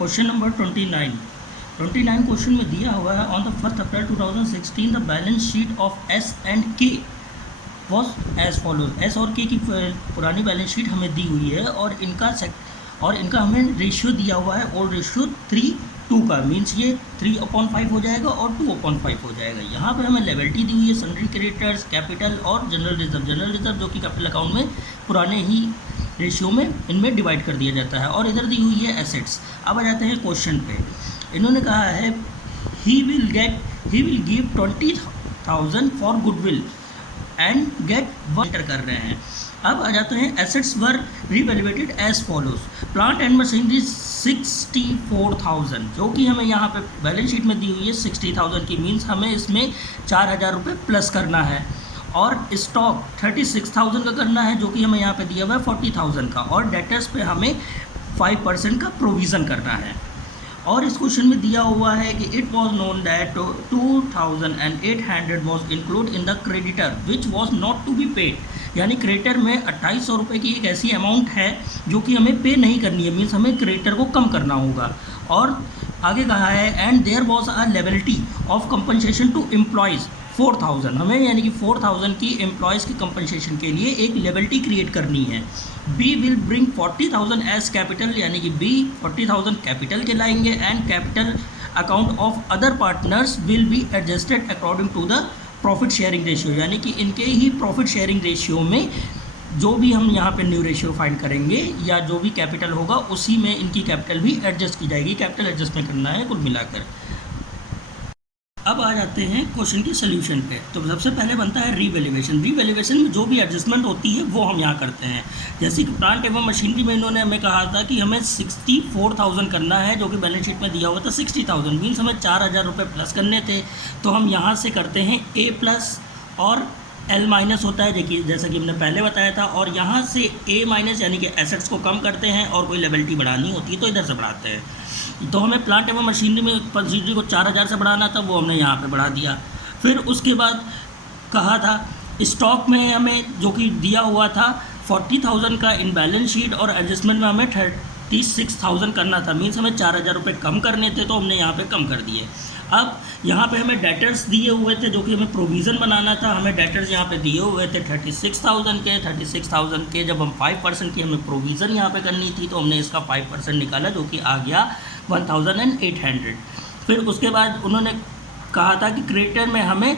Question number 29 question में दिया हुआ है on the 1 April 2016 the balance sheet of S and के वॉज एज फॉलोज। एस और के की पुरानी बैलेंस शीट हमें दी हुई है और इनका हमें रेशियो दिया हुआ है ओल्ड रेशियो 3:2 का, मीन्स ये 3/5 हो जाएगा और 2/5 हो जाएगा। यहाँ पर हमें लेवल्टी दी हुई है सन्ड्री क्रेडिटर्स, कैपिटल और जनरल रिजर्व जो कि कैपिटल अकाउंट में पुराने ही रेशियो में इनमें डिवाइड कर दिया जाता है, और इधर दी हुई है एसेट्स। अब आ जाते हैं क्वेश्चन पे। इन्होंने कहा है he will give 20,000 for goodwill and get enter कर रहे हैं। अब आ जाते हैं assets were revalued as follows. Plant and machinery 64,000 जो कि हमें यहाँ पे बैलेंस शीट में दी हुई है 60,000 की, मीन्स हमें इसमें 4,000 रुपये प्लस करना है, और स्टॉक 36,000 का करना है जो कि हमें यहाँ पे दिया हुआ है 40,000 का, और डेटर्स पे हमें 5% का प्रोविज़न करना है। और इस क्वेश्चन में दिया हुआ है कि it was known that 2,800 was include in the creditor which was not to be paid, यानी क्रेडिटर में 2800 रुपये की एक ऐसी अमाउंट है जो कि हमें पे नहीं करनी है, मीन्स हमें क्रेडिटर को कम करना होगा। और आगे कहा है and there was a liability of compensation to employees 4,000, हमें यानी कि 4,000 की एम्प्लॉयज़ की कंपनसेशन के लिए एक लेवलिटी क्रिएट करनी है। We will bring 40,000 as capital, यानी कि बी 40,000 कैपिटल के लाएंगे, and capital account of other partners will be adjusted according to the profit sharing ratio, यानी कि इनके ही प्रॉफिट शेयरिंग रेशियो में जो भी हम यहाँ पे न्यू रेशियो फाइंड करेंगे या जो भी कैपिटल होगा उसी में इनकी कैपिटल भी एडजस्ट की जाएगी। कैपिटल एडजस्टमेंट करना है कुल मिलाकर। अब आ जाते हैं क्वेश्चन के सोल्यूशन पे। तो सबसे पहले बनता है रीवैल्यूएशन। रीवैल्यूएशन में जो भी एडजस्टमेंट होती है वो हम यहाँ करते हैं। जैसे कि प्लांट एवं मशीनरी में इन्होंने हमें कहा था कि हमें 64,000 करना है जो कि बैलेंस शीट में दिया हुआ था 60,000, मीन्स हमें 4,000 रुपये प्लस करने थे। तो हम यहाँ से करते हैं ए प्लस और एल माइनस होता है, देखिए जैसा कि हमने पहले बताया था, और यहाँ से ए माइनस यानी कि एसेट्स को कम करते हैं और कोई लेवलिटी बढ़ानी होती है तो इधर से बढ़ाते हैं। तो हमें प्लांट एवं मशीनरी को 4,000 से बढ़ाना था, वो हमने यहाँ पे बढ़ा दिया। फिर उसके बाद कहा था स्टॉक में हमें जो कि दिया हुआ था 40,000 का इन बैलेंस शीट, और एडजस्टमेंट में हमें 36,000 करना था, मीन्स हमें 4,000 रुपये कम करने थे तो हमने यहाँ पे कम कर दिए। अब यहाँ पे हमें डेटर्स दिए हुए थे जो कि हमें प्रोविज़न बनाना था, हमें डेटर्स यहाँ पे दिए हुए थे 36,000 के जब हम 5% की हमें प्रोविज़न यहाँ पे करनी थी तो हमने इसका 5% निकाला जो कि आ गया 1,800। फिर उसके बाद उन्होंने कहा था कि क्रेडिटर में हमें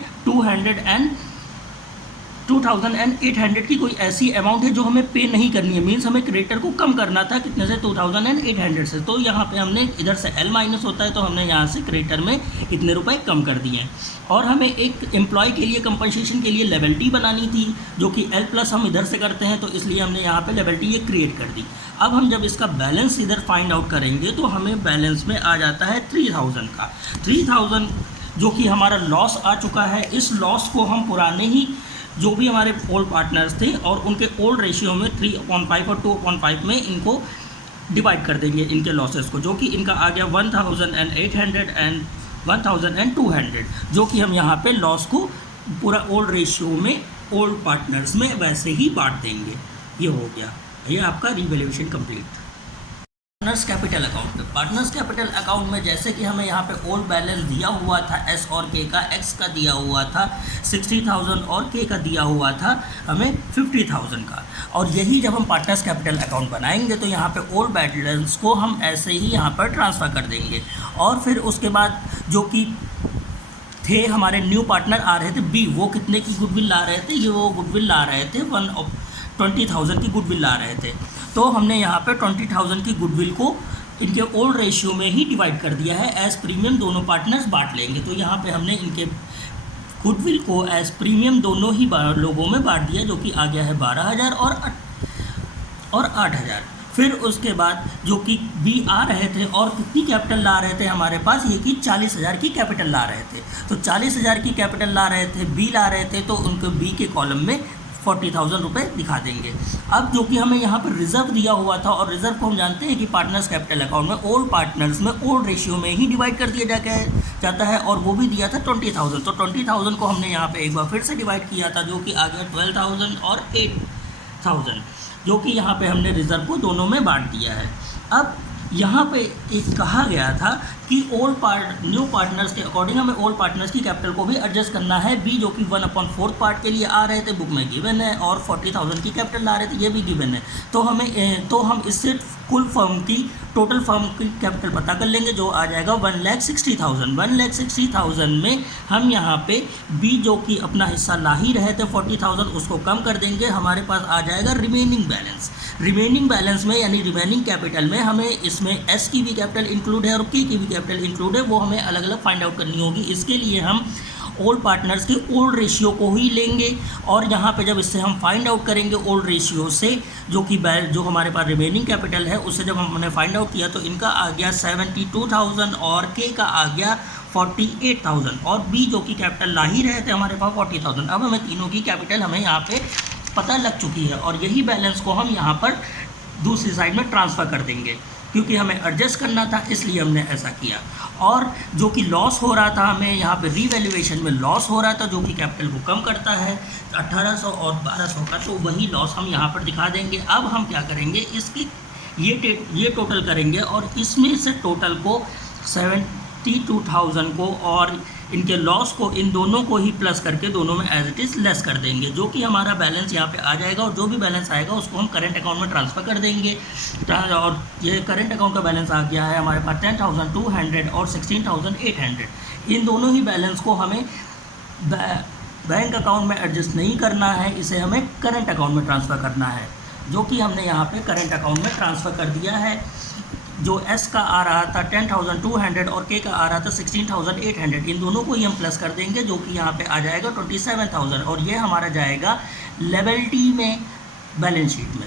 2,800 की कोई ऐसी अमाउंट है जो हमें पे नहीं करनी है, मीन्स हमें क्रेडिटर को कम करना था कितने से 2,800 से। तो यहाँ पे हमने इधर से एल माइनस होता है तो हमने यहाँ से क्रेडिटर में इतने रुपए कम कर दिए हैं। और हमें एक एम्प्लॉय के लिए कंपनसेशन के लिए लेवलिटी बनानी थी जो कि एल प्लस हम इधर से करते हैं, तो इसलिए हमने यहाँ पे लेवलिटी ये क्रिएट कर दी। अब हम जब इसका बैलेंस इधर फाइंड आउट करेंगे तो हमें बैलेंस में आ जाता है 3,000 का। 3,000 जो कि हमारा लॉस आ चुका है, इस लॉस को हम पुराने ही जो भी हमारे ओल्ड पार्टनर्स थे और उनके ओल्ड रेशियो में 3/5 और 2/5 में इनको डिवाइड कर देंगे इनके लॉसेस को, जो कि इनका आ गया 1,800 एंड 1,200, जो कि हम यहाँ पे लॉस को पूरा ओल्ड रेशियो में ओल्ड पार्टनर्स में वैसे ही बांट देंगे। ये हो गया, ये आपका revaluation complete. Partners capital account पे, पार्टनर्स कैपिटल अकाउंट में जैसे कि हमें यहाँ पे ओल्ड बैलेंस दिया हुआ था एस और के का, एक्स का दिया हुआ था 60,000 और के का दिया हुआ था हमें 50,000 का, और यही जब हम पार्टनर्स कैपिटल अकाउंट बनाएंगे तो यहाँ पे ओल्ड बैलेंस को हम ऐसे ही यहाँ पर ट्रांसफ़र कर देंगे। और फिर उसके बाद जो कि थे हमारे न्यू पार्टनर आ रहे थे बी, वो कितने की गुडविल ला रहे थे, ये वो गुडविल ला रहे थे 20,000 की गुडविल ला रहे थे। तो हमने यहाँ पे 20,000 की गुडविल को इनके ओल्ड रेशियो में ही डिवाइड कर दिया है, एज प्रीमियम दोनों पार्टनर्स बांट लेंगे। तो यहाँ पे हमने इनके गुडविल को एज प्रीमियम दोनों ही लोगों में बांट दिया, जो कि आ गया है 12,000 और 8,000। फिर उसके बाद जो कि बी आ रहे थे और कितनी कैपिटल ला रहे थे हमारे पास, ये कि 40,000 की कैपिटल ला रहे थे। तो 40,000 की कैपिटल ला रहे थे, बी ला रहे थे, तो उनको बी के कॉलम में 40,000 रुपये दिखा देंगे। अब जो कि हमें यहाँ पर रिजर्व दिया हुआ था, और रिजर्व को हम जानते हैं कि पार्टनर्स कैपिटल अकाउंट में ओल्ड पार्टनर्स में ओल्ड रेशियो में ही डिवाइड कर दिया जाता है, और वो भी दिया था 20,000। तो 20,000 को हमने यहाँ पे एक बार फिर से डिवाइड किया था, जो कि आ गया 12,000 और 8,000, जो कि यहाँ पे हमने रिजर्व को दोनों में बांट दिया है। अब यहाँ पे एक कहा गया था कि न्यू पार्टनर्स के अकॉर्डिंग हमें ओल्ड पार्टनर्स की कैपिटल को भी एडजस्ट करना है। बी जो कि 1/4 पार्ट के लिए आ रहे थे बुक में गिवन है, और 40,000 की कैपिटल ला रहे थे, ये भी गिवन है। तो हम इससे कुल फर्म की टोटल फर्म की कैपिटल पता कर लेंगे, जो आ जाएगा 1,60,000। 1,60,000 में हम यहाँ पे बी जो कि अपना हिस्सा ला ही रहे थे 40,000, उसको कम कर देंगे, हमारे पास आ जाएगा रिमेनिंग बैलेंस। रिमेनिंग बैलेंस में यानी रिमेनिंग कैपिटल में हमें इसमें एस की भी कैपिटल इंक्लूड है और के की भी कैपिटल इंक्लूड है, वो हमें अलग अलग फाइंड आउट करनी होगी। इसके लिए हम ओल्ड पार्टनर्स के ओल्ड रेशियो को ही लेंगे, और यहाँ पे जब इससे हम फाइंड आउट करेंगे ओल्ड रेशियो से, जो हमारे पास रिमेनिंग कैपिटल है उससे जब हमने फाइंड आउट किया, तो इनका आ गया 72,000 और के का आ गया 48,000, और बी जो कि कैपिटल ला ही रहे थे हमारे पास 40,000। अब हमें तीनों की कैपिटल हमें यहाँ पे पता लग चुकी है, और यही बैलेंस को हम यहाँ पर दूसरी साइड में ट्रांसफ़र कर देंगे, क्योंकि हमें एडजस्ट करना था इसलिए हमने ऐसा किया। और जो कि लॉस हो रहा था, हमें यहाँ पे रीवैल्यूएशन में लॉस हो रहा था जो कि कैपिटल को कम करता है 1800 और 1200 का, तो वही लॉस हम यहाँ पर दिखा देंगे। अब हम क्या करेंगे, इसकी ये टोटल करेंगे और इसमें से टोटल को 72,000 को और इनके लॉस को, इन दोनों को ही प्लस करके दोनों में एज इट इज़ लेस कर देंगे, जो कि हमारा बैलेंस यहाँ पे आ जाएगा। और जो भी बैलेंस आएगा उसको हम करंट अकाउंट में ट्रांसफ़र कर देंगे। और ये करंट अकाउंट का बैलेंस आ गया है हमारे पास 10,200 और 16,800। इन दोनों ही बैलेंस को हमें बैंक अकाउंट में एडजस्ट नहीं करना है, इसे हमें करंट अकाउंट में ट्रांसफ़र करना है, जो कि हमने यहाँ पे करंट अकाउंट में ट्रांसफ़र कर दिया है। जो एस का आ रहा था 10,200 और के का आ रहा था 16,800, इन दोनों को ही हम प्लस कर देंगे, जो कि यहाँ पे आ जाएगा 27,000, और ये हमारा जाएगा लिएबिलिटी में, बैलेंस शीट में।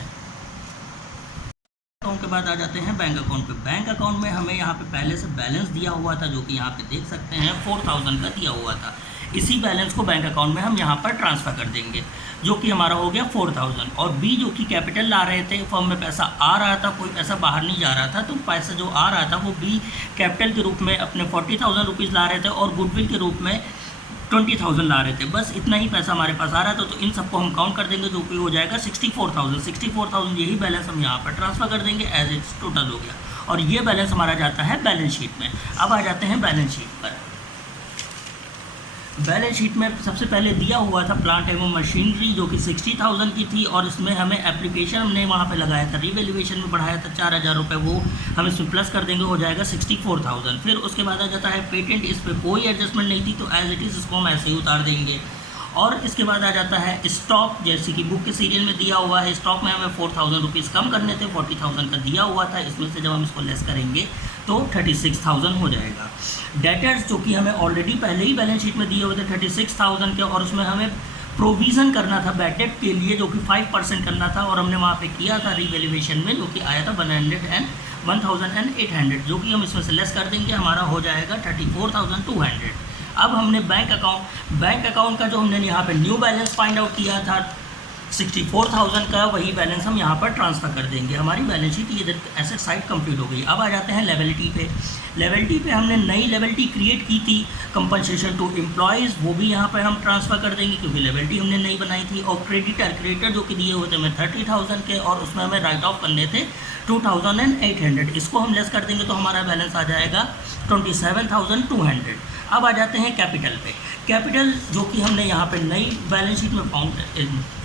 अकाउंट के बाद आ जाते हैं बैंक अकाउंट पे। बैंक अकाउंट में हमें यहाँ पे पहले से बैलेंस दिया हुआ था, जो कि यहाँ पे देख सकते हैं 4,000 का दिया हुआ था। इसी बैलेंस को बैंक अकाउंट में हम यहाँ पर ट्रांसफ़र कर देंगे, जो कि हमारा हो गया 4,000। और बी जो कि कैपिटल ला रहे थे, फर्म में पैसा आ रहा था, कोई पैसा बाहर नहीं जा रहा था, तो पैसा जो आ रहा था वो बी कैपिटल के रूप में अपने 40,000 रुपीज़ ला रहे थे और गुडविल के रूप में 20,000 ला रहे थे। बस इतना ही पैसा हमारे पास आ रहा था, तो इन सबको हम काउंट कर देंगे, जो कि हो जाएगा 64,000। 64,000 यही बैलेंस हम यहाँ पर ट्रांसफ़र कर देंगे, एज इट्स टोटल हो गया, और ये बैलेंस हमारा जाता है बैलेंस शीट में। अब आ जाते हैं बैलेंस शीट पर। बैलेंस शीट में सबसे पहले दिया हुआ था प्लांट एवं मशीनरी, जो कि 60,000 की थी, और इसमें हमें एप्लीकेशन हमने वहाँ पे लगाया था, रीवैल्यूएशन में बढ़ाया था 4,000 रुपये, वो हम इसमें प्लस कर देंगे, हो जाएगा 64,000। फिर उसके बाद आ जाता है पेटेंट, इस पर कोई एडजस्टमेंट नहीं थी, तो एज इट इज़ इसको हम ऐसे ही उतार देंगे। और इसके बाद आ जाता है स्टॉक, जैसे कि बुक के सीरियल में दिया हुआ है, स्टॉक में हमें 4,000 रुपीज़ कम करने थे, 40,000 का दिया हुआ था, इसमें से जब हम इसको लेस करेंगे तो 36,000 हो जाएगा। डेटर्स जो कि हमें ऑलरेडी पहले ही बैलेंस शीट में दिए हुए थे 36,000 के, और उसमें हमें प्रोविज़न करना था बैड डेट के लिए, जो कि 5% करना था, और हमने वहाँ पे किया था रीवैल्यूएशन में, जो कि आया था 1,800, जो कि हम इसमें से लेस कर देंगे, हमारा हो जाएगा 34,200। अब हमने बैंक अकाउंट का जो हमने यहाँ पे न्यू बैलेंस फाइंड आउट किया था 64,000 का, वही बैलेंस हम यहाँ पर ट्रांसफ़र कर देंगे। हमारी बैलेंस शीट ये एसेट साइड कंप्लीट हो गई। अब आ जाते हैं लिएबिलिटी पे। लिएबिलिटी पे हमने नई लिएबिलिटी क्रिएट की थी, कंपनसेशन टू एम्प्लॉयज़, वो भी यहाँ पर हम ट्रांसफ़र कर देंगे, क्योंकि लिएबिलिटी हमने नई बनाई थी। और क्रेडिटर जो कि दिए हुए थे हमें 30,000 के, और उसमें हमें राइट ऑफ करने थे 2,800, इसको हम लेस कर देंगे, तो हमारा बैलेंस आ जाएगा 27,200। अब आ जाते हैं कैपिटल पे। कैपिटल जो कि हमने यहाँ पे नई बैलेंस शीट में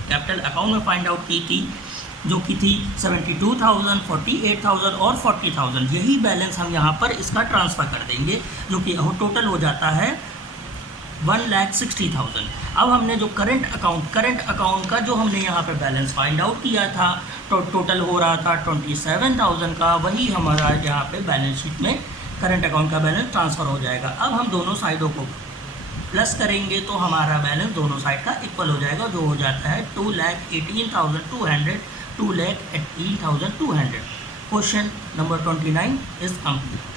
कैपिटल अकाउंट में फाइंड आउट की थी, जो कि थी 72,000, 48,000 और 40,000। यही बैलेंस हम यहाँ पर इसका ट्रांसफ़र कर देंगे, जो कि टोटल हो जाता है 1,60,000। अब हमने जो करंट अकाउंट का जो हमने यहाँ पे बैलेंस फाइंड आउट किया था, तो टोटल हो रहा था 27,000 का, वही हमारा यहाँ पे बैलेंस शीट में करंट अकाउंट का बैलेंस ट्रांसफ़र हो जाएगा। अब हम दोनों साइडों को प्लस करेंगे, तो हमारा बैलेंस दोनों साइड का इक्वल हो जाएगा, जो हो जाता है 2,18,200, 2,18,200। Question number 29 is complete.